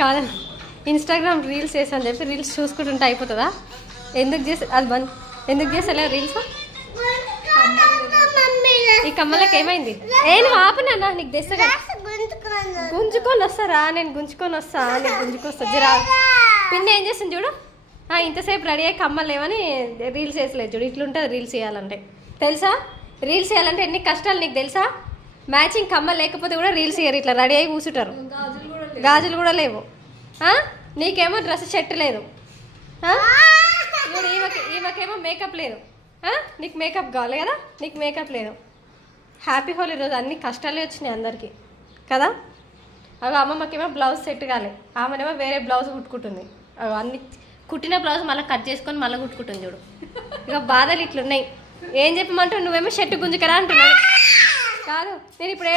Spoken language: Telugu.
కాదు, ఇన్స్టాగ్రామ్ రీల్స్ చేసా అని చెప్పి రీల్స్ చూసుకుంటుంటే అయిపోతుందా? ఎందుకు చేసి అది బంద్ ఎందుకు చేసలే రీల్స్? ఈ కమ్మలకి ఏమైంది? నువ్వు ఆపనా, నీకు తెస్తా. గుంజుకొని వస్తారా? నేను గుంజుకొని వస్తా, నేను గుంజుకొస్తా జిరా. పిన్ని ఏం చేస్తుంది చూడు, ఇంతసేపు రెడీ అయ్యి కమ్మలు లేవని రీల్స్ వేసలేదు చూడు. ఇట్లుంటుంది రీల్స్ చేయాలంటే, తెలుసా? రీల్స్ చేయాలంటే ఎన్ని కష్టాలు నీకు తెలుసా? మ్యాచింగ్ కమ్మలు లేకపోతే కూడా రీల్స్ చేయరు, ఇట్లా రెడీ అయ్యి కూర్చుంటారు. గాజులు కూడా లేవు. నీకేమో డ్రెస్ షర్ట్ లేదు, ఈమెకేమో మేకప్ లేదు. నీకు మేకప్ కావాలి కదా, నీకు మేకప్ లేదు. హ్యాపీ హోలీ రోజు అన్ని కష్టాలే వచ్చినాయి అందరికీ కదా. అవి అమ్మమ్మకేమో బ్లౌజ్ సెట్ కాలే, ఆమెనేమో వేరే బ్లౌజ్ కుట్టుకుంటుంది. అవి అన్ని కుట్టిన బ్లౌజ్ మళ్ళీ కట్ చేసుకొని మళ్ళీ కుట్టుకుంటుంది చూడు. ఇక బాధలు ఇట్లున్నాయి. ఏం చెప్పమంటావు? నువ్వేమో షర్ట్ గుంజుకరా అంటున్నావు. కాదు, నేను ఇప్పుడు